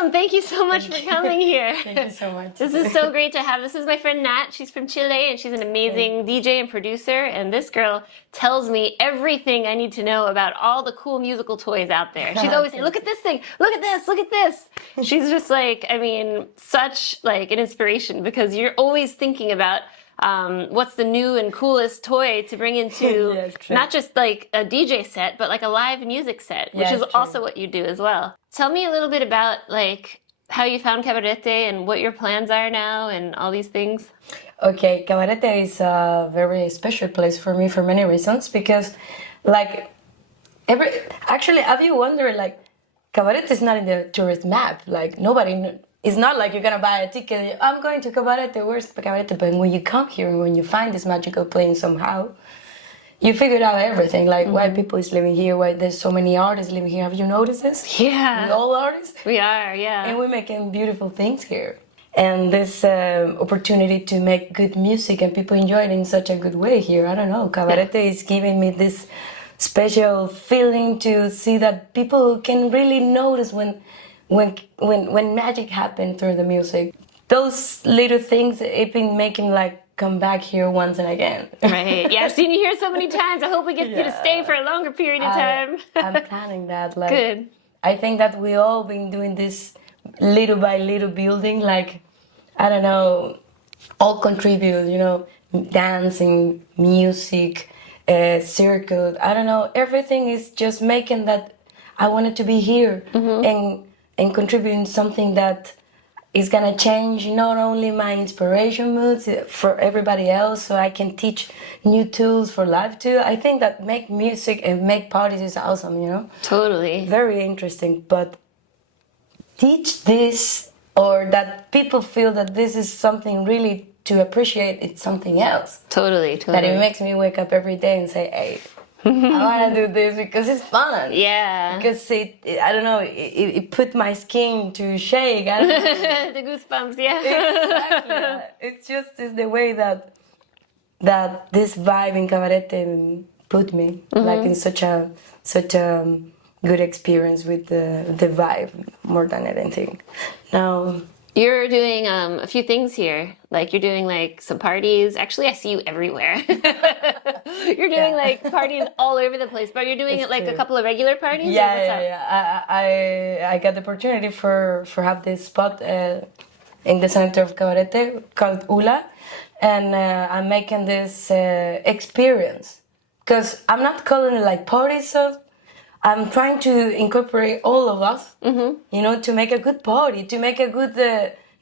welcome. Thank you so much for coming here. Thank you so much. This is so great to have. This is my friend Natt. She's from Chile, and she's an amazing DJ and producer. And this girl tells me everything I need to know about all the cool musical toys out there. She's always saying, look at this thing, look at this, look at this. She's just like, I mean, such like an inspiration, because you're always thinking about what's the new and coolest toy to bring into not just like a DJ set, but like a live music set, which is also what you do as well. Tell me a little bit about like how you found Cabarete and what your plans are now and all these things. Okay, Cabarete is a very special place for me for many reasons, because like actually, have you wondered, like, Cabarete is not in the tourist map, like nobody. It's not like you're gonna buy a ticket, I'm going to Cabarete, where's Cabarete? But when you come here and when you find this magical place somehow, you figured out everything, like why people is living here, why there's so many artists living here. Have you noticed this? Yeah. We're all artists. We are, yeah. And we're making beautiful things here. And this opportunity to make good music and people enjoy it in such a good way here. I don't know, Cabarete is giving me this special feeling to see that people can really notice when magic happened through the music. Those little things have been making like come back here once and again. Right. Yeah, I've seen you here so many times. I hope we get you to stay for a longer period of time. I'm planning that. Like, good. I think that we all been doing this little by little building, like, I don't know, all contribute, you know, dancing, music, circle, I don't know, everything is just making that I wanted to be here and contributing something that is gonna change not only my inspiration moods for everybody else, so I can teach new tools for life too. I think that make music and make parties is awesome, you know? Totally. Very interesting, but teach this, or that people feel that this is something really to appreciate, it's something else. Totally. That it makes me wake up every day and say, hey, I want to do this because it's fun. Yeah. Because I don't know, it put my skin to shake. I don't know. The goosebumps, yeah. Exactly. It's the way that this vibe in Cabarete put me, like in such a good experience with the vibe more than anything. Now, you're doing a few things here. Like you're doing like some parties. Actually, I see you everywhere. You're doing like parties all over the place, but you're doing it like a couple of regular parties? Yeah. I got the opportunity for have this spot in the center of Cabarete called Ula, and I'm making this experience. Because I'm not calling it like parties, so I'm trying to incorporate all of us, you know, to make a good party, to make a good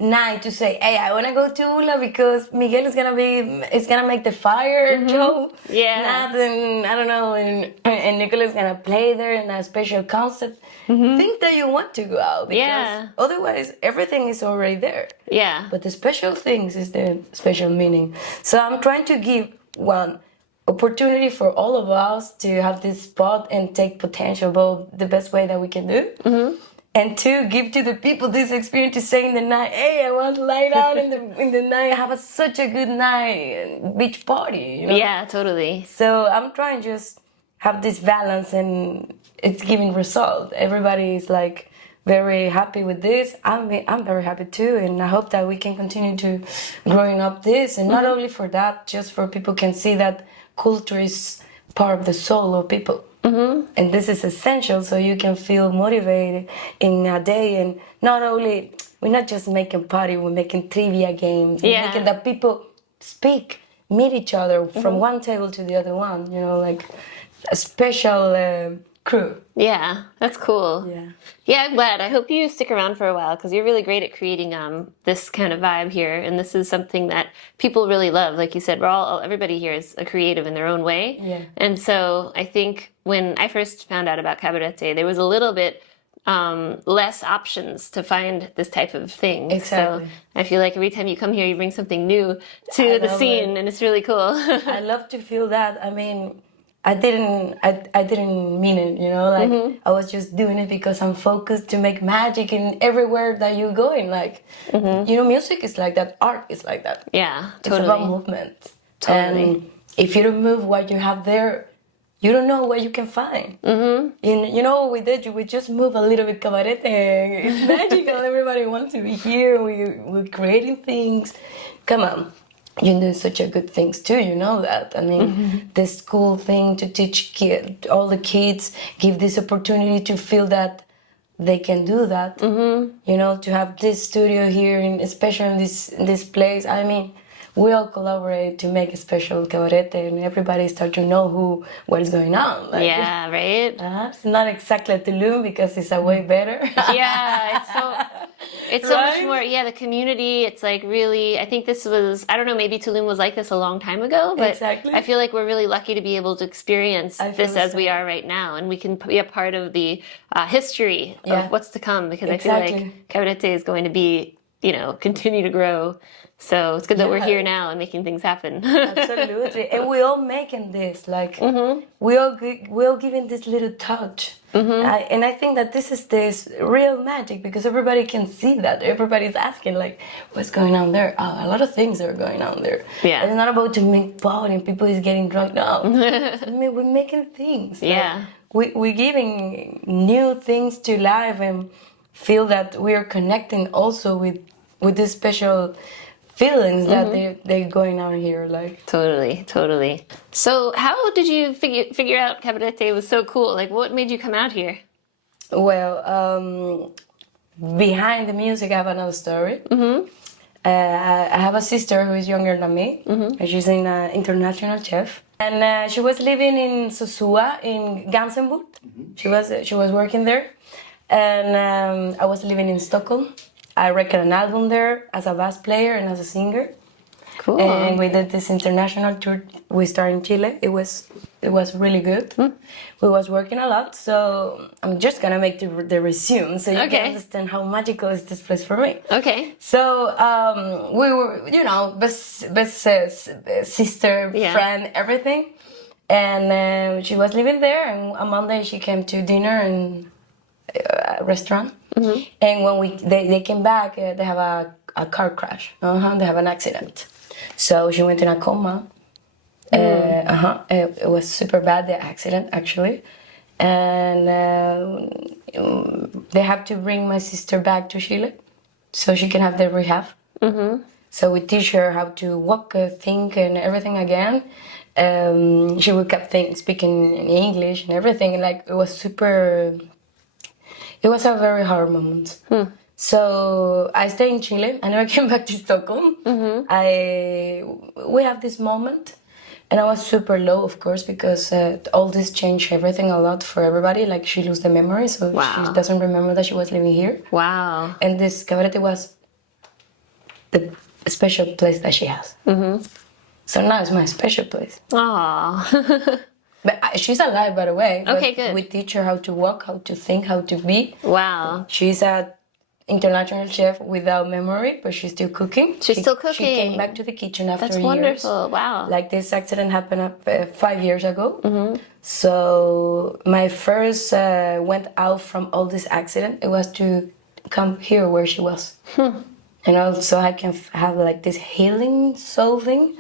night, to say, hey, I want to go to Ula because Miguel is gonna make the fire show. Yeah. Natt and I don't know, and Neekola is gonna play there in a special concept. Think that you want to go out, because otherwise everything is already there. Yeah. But the special things is the special meaning. So I'm trying to give one opportunity for all of us to have this spot and take potential both the best way that we can do, and to give to the people this experience to say in the night, hey, I want to lie down in the night, have such a good night, beach party, you know? Yeah, totally. So I'm trying to just have this balance, and it's giving result. Everybody is like very happy with this. I'm very happy too, and I hope that we can continue to growing up this, and not only for that, just for people can see that culture is part of the soul of people, and this is essential, so you can feel motivated in a day. And not only we're not just making party, we're making trivia games, making that people speak, meet each other from one table to the other one. You know, like a special crew. Yeah, that's cool. Yeah, I'm glad. I hope you stick around for a while, because you're really great at creating this kind of vibe here, and this is something that people really love. Like you said, everybody here is a creative in their own way. Yeah. And so I think when I first found out about Cabarete, there was a little bit less options to find this type of thing. Exactly. So I feel like every time you come here, you bring something new to the scene, and it's really cool. I love to feel that. I mean, I didn't mean it, you know, like I was just doing it because I'm focused to make magic in everywhere that you're going. Like, you know, music is like that, art is like that. Yeah, totally. It's about movement. Totally. And if you don't move what you have there, you don't know what you can find. And you know what we did? We just move a little bit Cabarete. It's magical. Everybody wants to be here. We're creating things. Come on. You're doing such a good things too, you know that. I mean, this cool thing to teach all the kids, give this opportunity to feel that they can do that. You know, to have this studio here, especially in this place. I mean, we all collaborate to make a special Cabarete, and everybody start to know what is going on. Like, Yeah, right? it's not exactly Tulum because it's a way better. Yeah, it's so much Right? more. Yeah, the community. It's like really. I think this was. I don't know. Maybe Tulum was like this a long time ago, but Exactly. I feel like we're really lucky to be able to experience I feel this the as we same. are right now, and we can be a part of the history Yeah. of what's to come. Because I Exactly. feel like Cabarete is going to be, continue to grow. So it's good that we're Yeah. here now and making things happen. Absolutely, and we all making this like we all giving this little touch, and I think that this is this real magic because everybody can see that. Everybody's asking like, what's going on there? Oh, a lot of things are going on there. Yeah. And it's not about to make party and people is getting drunk. No, I mean, we're making things. Like, Yeah. we're giving new things to life and feel that we are connecting also with this special feelings that they're going on here, like. Totally. So how did you figure out Cabarete was so cool? Like, what made you come out here? Well, behind the music I have another story. I have a sister who is younger than me, and she's an international chef, and she was living in Sosua in Gansenburg. She was working there, and I was living in Stockholm. I recorded an album there as a bass player and as a singer. Cool. And we did this international tour. We started in Chile. It was really good. We was working a lot, so I'm just gonna make the resume so you Okay. can understand how magical is this place for me. Okay. So we were, best sister, Yeah. friend, everything. And she was living there, and on Monday she came to dinner in a restaurant. And when they came back, they have a car crash. They have an accident. So she went in a coma. It was super bad, the accident, actually. And they have to bring my sister back to Chile so she can have the rehab. So we teach her how to walk, think, and everything again. She would keep speaking in English and everything. Like, it was it was a very hard moment. So I stayed in Chile. I never came back to Stockholm. We have this moment, and I was super low, of course, because all this changed everything a lot for everybody. Like, she lost the memory, so Wow. she doesn't remember that she was living here. Wow. And this Cabarete was the special place that she has. So now it's my special place. Aw. But she's alive, by the way. Okay, But good. we teach her how to walk, how to think, how to be. Wow. She's a international chef without memory, but she's still cooking. She's still She came cooking. back to the kitchen after That's years. wonderful. Wow. Like, this accident happened 5 years ago. So my first went out from all this accident. It was to come here where she was. And also I can have like this healing soul thing.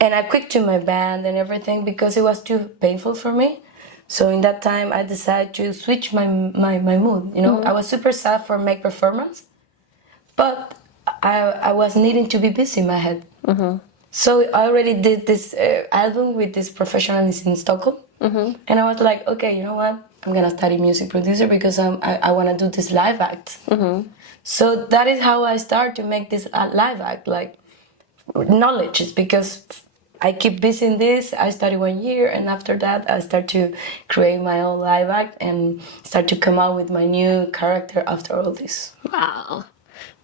And I quit to my band and everything because it was too painful for me. So in that time I decided to switch my mood. I was super sad for my performance, but I was needing to be busy in my head. So I already did this album with this professionals in Stockholm. And I was like, okay, you know what? I'm gonna study music producer because I wanna do this live act. So that is how I start to make this live act, like knowledge. Is because I keep busy in this. I study 1 year, and after that, I start to create my own live act and start to come out with my new character after all this. Wow.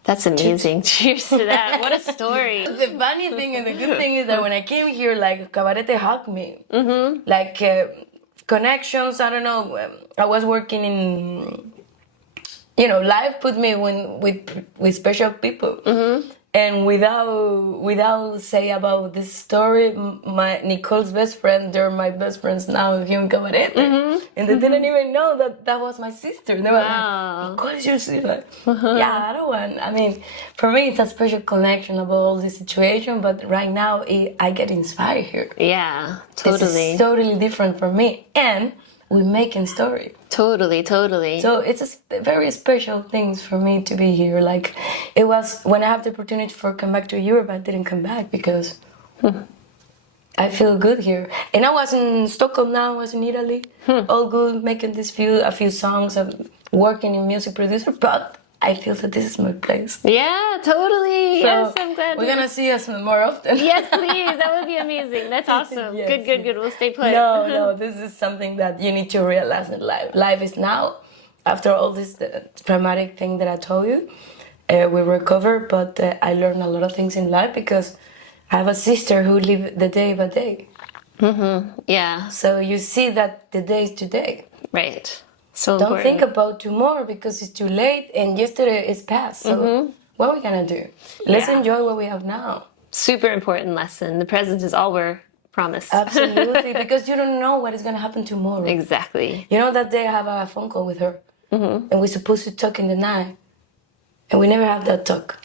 That's amazing. Cheers to that. What a story. The funny thing and the good thing is that when I came here, like, Cabarete hugged me. Like, connections, I don't know. I was working in, life put me with special people. And without say about this story, my Nicole's best friend, they're my best friends now here in Cabarete. And they didn't even know that was my sister. They were like, Nicole is your sister. Yeah, I don't want, I mean, for me it's a special connection about all this situation, but right now I get inspired here. Yeah, totally. This is totally different for me. And we're making story. Totally. So it's a very special things for me to be here. Like it was when I have the opportunity for come back to Europe, I didn't come back because I feel good here. And I was in Stockholm now, I was in Italy, all good, making a few songs, working in music producer, but I feel that this is my place. Yeah, totally. So yes, I'm glad. We're gonna see us more often. Yes, please. That would be amazing. That's awesome. Yes. Good. We'll stay put. No, this is something that you need to realize in life. Life is now, after all this traumatic thing that I told you, we recover, but I learned a lot of things in life because I have a sister who live the day by day. Yeah. So you see that the day is today. Right. So Don't important. think about tomorrow because it's too late and yesterday is past. So what are we gonna do? Let's enjoy what we have now. Super important lesson. The present is all we're promised. Absolutely, because you don't know what is gonna happen tomorrow. Exactly. You know that day I have a phone call with her, and we're supposed to talk in the night, and we never have that talk.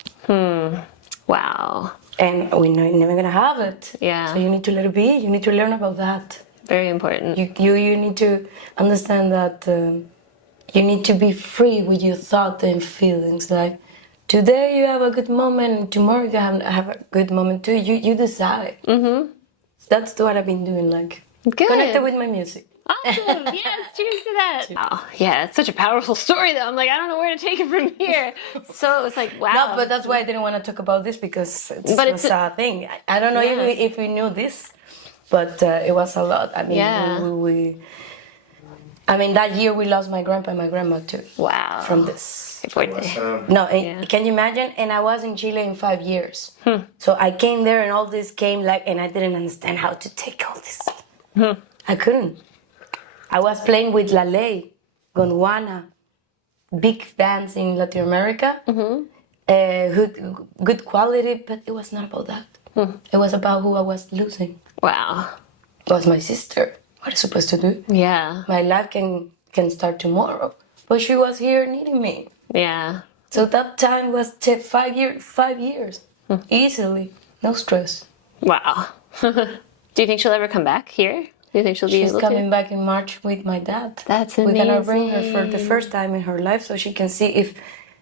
Wow. And we're never gonna have it. Yeah. So you need to let it be. You need to learn about that. Very important. You need to understand that you need to be free with your thoughts and feelings. Like today you have a good moment, and tomorrow you have a good moment too. You decide. That's what I've been doing. Like Good. connected with my music. Awesome. Yes. Cheers to that. Oh, yeah. It's such a powerful story, though. I'm like, I don't know where to take it from here. So it was like, wow. No, but that's why I didn't want to talk about this because it's a thing. I don't know if we knew this, but it was a lot. I mean, I mean, that year we lost my grandpa and my grandma too. Wow. From this. No, Can you imagine? And I was in Chile in 5 years. So I came there and all this came and I didn't understand how to take all this. I couldn't. I was playing with La Ley, Gondwana, big bands in Latin America, good quality, but it was not about that. It was about who I was losing. Wow. It was my sister. What am I supposed to do? Yeah. My life can start tomorrow, but she was here needing me. Yeah. So that time was 5 years, easily, no stress. Wow. Do you think she'll ever come back here? Do you think she'll be She's able coming back in March with my dad. That's We're amazing. gonna bring her for the first time in her life so she can see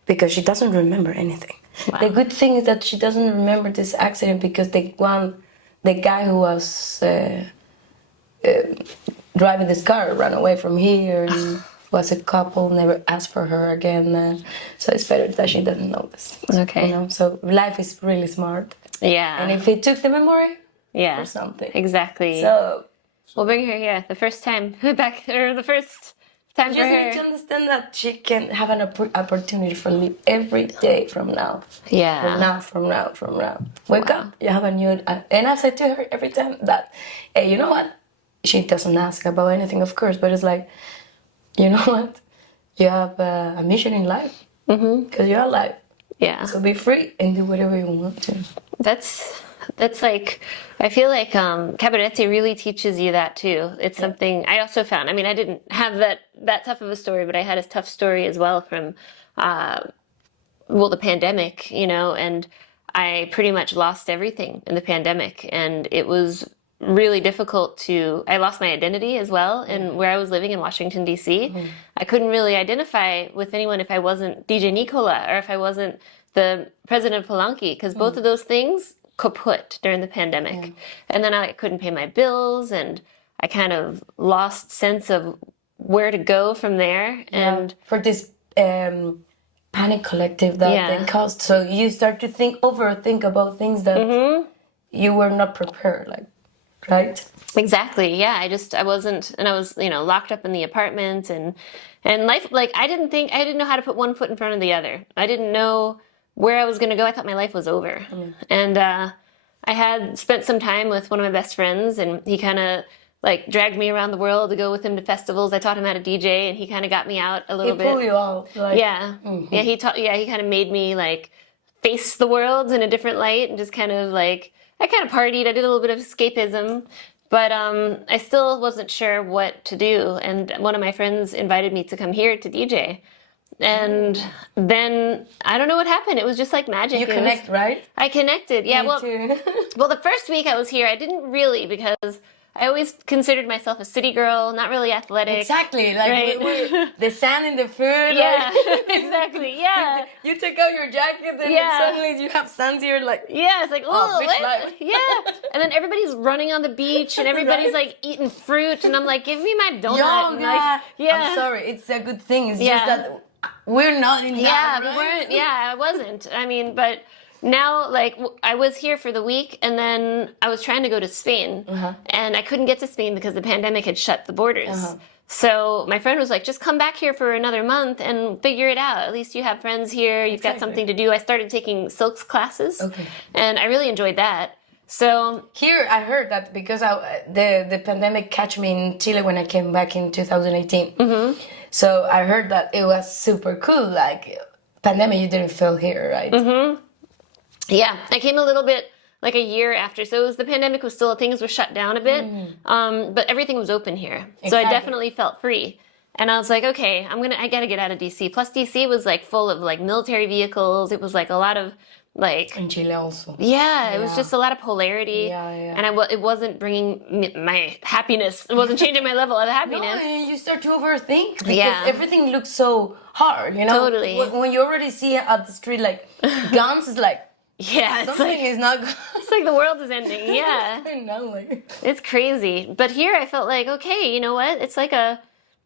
because she doesn't remember anything. Wow. The good thing is that she doesn't remember this accident because the guy who was driving this car ran away from here and was a couple, never asked for her again. So it's better that she doesn't know this. Okay. You know? So life is really smart. Yeah. And if it took the memory, for something. Exactly. So we'll bring her here the first time back, or the first time for just her. need to understand that she can have an opportunity for live every day from now. Yeah. From now. Wake up, you have a new... and I say to her every time that, hey, you know what? She doesn't ask about anything, of course, but it's like, you know what? You have a mission in life. Because you're alive. Yeah. So be free and do whatever you want to. That's like, I feel like Cabarete really teaches you that too. It's something I also found. I mean, I didn't have that tough of a story, but I had a tough story as well from, the pandemic, you know, and I pretty much lost everything in the pandemic. And it was really difficult I lost my identity as well. And where I was living in Washington, D.C., I couldn't really identify with anyone if I wasn't DJ Neekola or if I wasn't the president of Palanque, because both of those things kaput during the pandemic. And then I couldn't pay my bills and I kind of lost sense of where to go from there. And for this panic collective that they caused. So you start to overthink about things that you were not prepared, like, right? Exactly. Yeah. I wasn't, and I was, locked up in the apartment and life, like, I didn't know how to put one foot in front of the other. I didn't know where I was going to go. I thought my life was over. And I had spent some time with one of my best friends, and he kind of dragged me around the world to go with him to festivals. I taught him how to DJ, and he kind of got me out a little bit. He pulled you out. Yeah. He kind of made me face the world in a different light and just kind of like, I kind of partied. I did a little bit of escapism, but I still wasn't sure what to do. And one of my friends invited me to come here to DJ. And then I don't know what happened. It was just like magic. You connect, right? I connected. Yeah. Me too. Well, the first week I was here, I didn't really, because I always considered myself a city girl, not really athletic. Exactly, like Right. the sand in the food. Yeah, like- exactly. Yeah. You take out your jacket and Yeah. suddenly you have sand here, like. Yeah, it's like, oh, beach what? life. Yeah. And then everybody's running on the beach and everybody's Right. like eating fruit. And I'm like, give me my donut. Yoga. And like, yeah. I'm sorry, it's a good thing. It's Yeah. just that we're not in Yeah, that, we right? weren't. Yeah, I wasn't. I mean, but now, like, I was here for the week, and then I was trying to go to Spain, and I couldn't get to Spain because the pandemic had shut the borders. So my friend was like, just come back here for another month and figure it out. At least you have friends here. You've got something to do. I started taking silks classes, and I really enjoyed that. So Here, I heard that because the pandemic catch me in Chile when I came back in 2018. So I heard that it was super cool. Like pandemic, you didn't feel here, right? yeah, I came a little bit like a year after. So it was, the pandemic was still, things were shut down a bit, but everything was open here. So I Exactly. definitely felt free. And I was like, okay, I gotta get out of DC. Plus DC was like full of like military vehicles. It was like a lot of like, In Chile also. yeah, it was Yeah. just a lot of polarity. Yeah. And it wasn't bringing my happiness. It wasn't changing my level of No, happiness. and you start to overthink because Yeah. everything looks so hard, you know? Totally. When you already see at the street like guns, it's like Yeah, it's something like, is not good. it's like the world is ending. Yeah. I know, like. It's crazy. But here I felt like, okay, you know what?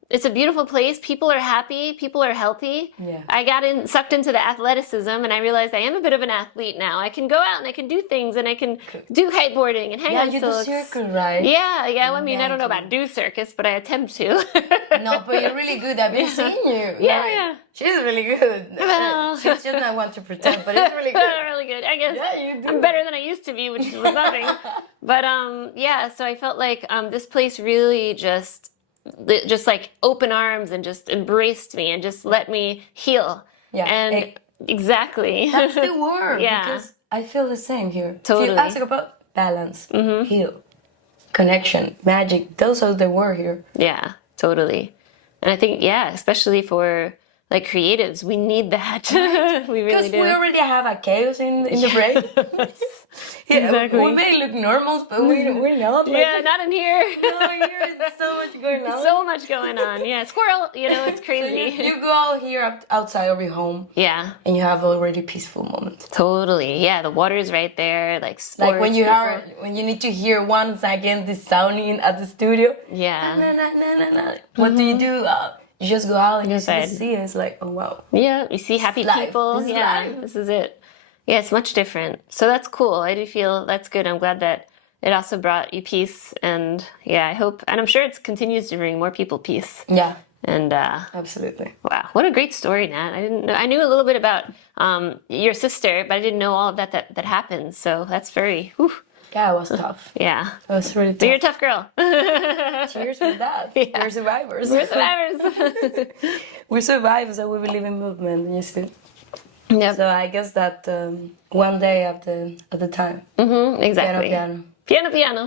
It's a beautiful place. People are happy. People are healthy. Yeah. I got sucked into the athleticism, and I realized I am a bit of an athlete now. I can go out and I can do things, and I can do kiteboarding and hang Yeah, on you do silks. circle, right? Yeah. Well, I mean, I don't know Imagine. about do circus, but I attempt to. No, but you're really good. I've been seeing you. Yeah, Like, yeah. She's really good. Well. She's just not want to pretend, but it's really good. Really good. I guess Yeah, you do. I'm better than I used to be, which was nothing. But yeah. So I felt like this place really just like open arms and just embraced me and just let me heal. Yeah, And exactly. That's the word. Yeah. Because I feel the same here. Totally. If you ask about balance, heal, connection, magic, those are the word here. Yeah, totally. And I think, yeah, especially for like creatives, we need that. We really Because do. we already have a chaos in the brain. Yeah, Exactly. we may look normal, but we're not. Like, Yeah, not in here. no, here is so much going on. So much going on. Yeah, squirrel, it's So crazy. you go out here outside of your home Yeah, and you have already peaceful moments. totally. Yeah, the water's right there. Like sports. Like when people. when you need to hear once again the sound in at the studio. Yeah. Na, na, na, na, na. What do you do? You just go out and you Inside. just see it. It's like, oh wow. Yeah, you see happy life. people. This is Yeah, life. this is it. Yeah, it's much different. So that's cool. I do feel that's good. I'm glad that it also brought you peace. And yeah, I hope, and I'm sure it continues to bring more people peace. Yeah, And absolutely. wow, what a great story, Nat. I didn't know. I knew a little bit about your sister, but I didn't know all of that happened. So that's very, whew, Yeah, it was tough. yeah. It was really So you're a tough. tough girl. Cheers for that. Yeah. We're survivors. We're survivors. We're survivors and we believe in movement. You see. Yep. So I guess that one day at the time. Exactly. Piano, Piano, piano.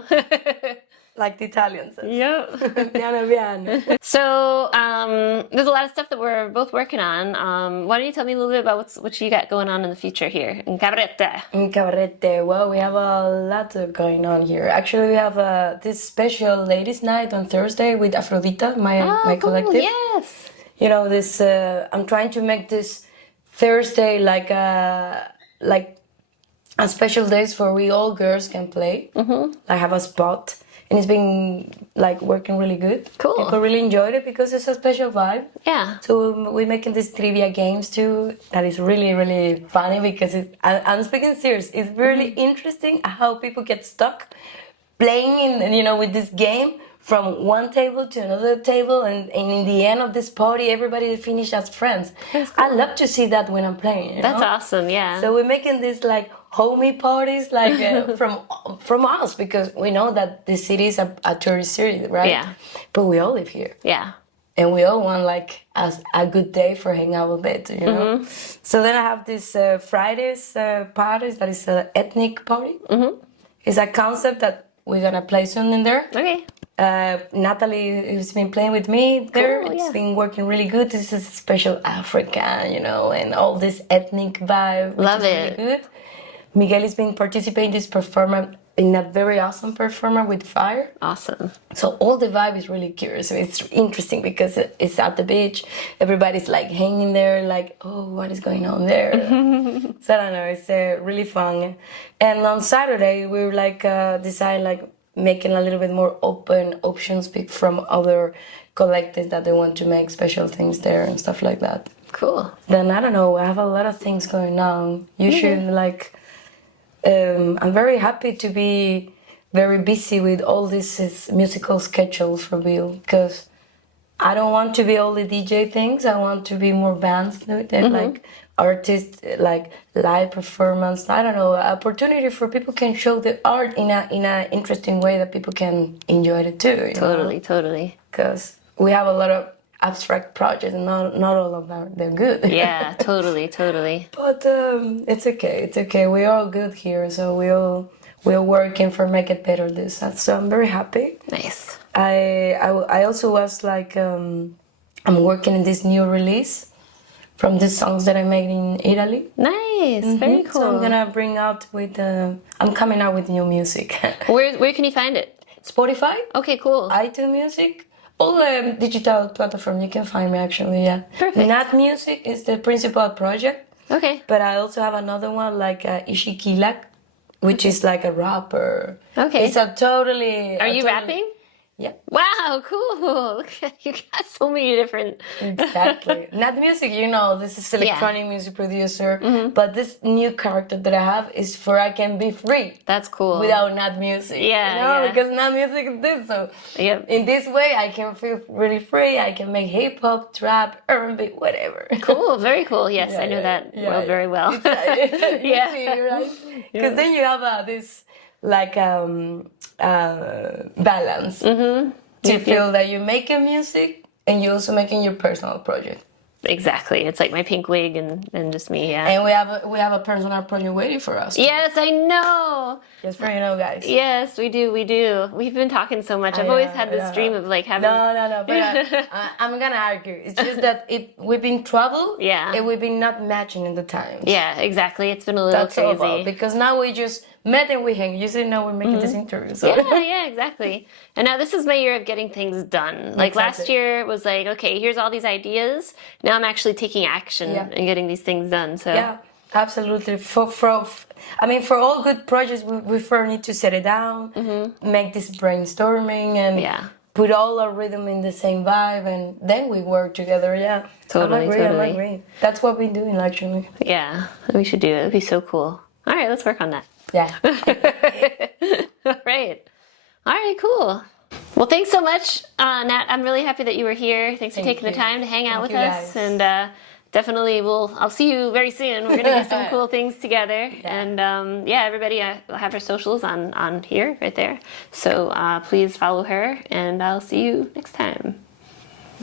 like the Italians. Says. Yep. Piano, piano. So there's a lot of stuff that we're both working on. Why don't you tell me a little bit about what you got going on in the future here in Cabarete? In Cabarete, well, we have a lot going on here. Actually, we have this special ladies' night on Thursday with Afrodita, my Cool. collective. Yes. You know, this. I'm trying to make this Thursday like a special days for we all girls can play. I have a spot, and it's been like working really good. Cool. People really enjoyed it because it's a special vibe. Yeah. So we're making these trivia games too. That is really, really funny because I'm speaking serious. It's really interesting how people get stuck playing with this game from one table to another table, and in the end of this party, everybody finished as friends. That's cool. I love to see that when I'm playing. you That's know? awesome. Yeah. So we're making these like homie parties, like from us, because we know that the city is a tourist city, right? Yeah. But we all live here. yeah. and we all want like a good day for hang out with it, you know. So then I have this Fridays parties that is an ethnic party. It's a concept that we're gonna play soon in there. Okay. Natalie has been playing with me there. Cool, It's yeah. been working really good. This is special Africa, you know, and all this ethnic vibe. Which Love is it. Really good. Miguel has been participating in this performance in a very awesome performer with fire. Awesome. So all the vibe is really curious. So it's interesting because it's at the beach. Everybody's like hanging there, like, oh, what is going on there? So I don't know. It's really fun. And on Saturday we were like deciding like making a little bit more open options pick from other collectives that they want to make special things there and stuff like that. Cool. Then I don't know. I have a lot of things going on. You should like. I'm very happy to be very busy with all these musical schedules for real because I don't want to be only DJ things. I want to be more bands that like artists, like live performance. I don't know, opportunity for people can show the art in a interesting way that people can enjoy it too. Totally. Because we have a lot of abstract projects and not all of them they're good. Yeah, totally. But it's okay. We're all good here, so we're working for make it better. So I'm very happy. Nice. I also was like I'm working in this new release from the songs that I made in Italy. Nice. Very cool. So I'm gonna bring out with I'm coming out with new music. Where can you find it? Spotify, Okay, cool. iTunes Music. All digital platform you can find me actually, yeah. Perfect. Natt Music is the principal project. Okay. But I also have another one like Ishikilak, which is like a rapper. Okay. It's a totally. Are you rapping? Yeah. Wow, cool. Look at you got so many different. Exactly. Not music, you know, this is electronic music producer. But this new character that I have is for I can be free. That's cool. Without not music. Yeah, You know, yeah. because not music is this. So Yep. in this way, I can feel really free. I can make hip hop, trap, R&B, whatever. Cool, very cool. Yes, I know that very well. Yeah. Yeah. Right? Because then you have this like balance to feel that you're making music and you're also making your personal project. Exactly. It's like my pink wig and just me, yeah. And we have a personal project waiting for us. Yes, I know. Just for you know, guys. Yes, we do. We've been talking so much. I've always had this dream of like having. No. But I'm gonna argue. It's just that we've been trouble. Yeah. And we've been not matching in the times. Yeah, exactly. It's been a little That's all crazy. about, because now we just met and we hang. You see, now we're making this interview. So. Yeah, exactly. And now this is my year of getting things done. Like last Exactly. year was like, okay, here's all these ideas. Now I'm actually taking action and getting these things done. So Yeah, absolutely. For all good projects, we first need to set it down, make this brainstorming, and put all our rhythm in the same vibe, and then we work together. Yeah, Totally. I agree. That's what we're doing actually. yeah, we should do it. It'd be so cool. All right, let's work on that. Yeah. All right. All right, cool. Well, thanks so much, Nat. I'm really happy that you were here. Thanks for taking the time to hang out with us. guys. And definitely, I'll see you very soon. We're going to do some cool things together. And everybody, I'll have her socials on here, right there. So please follow her, and I'll see you next time.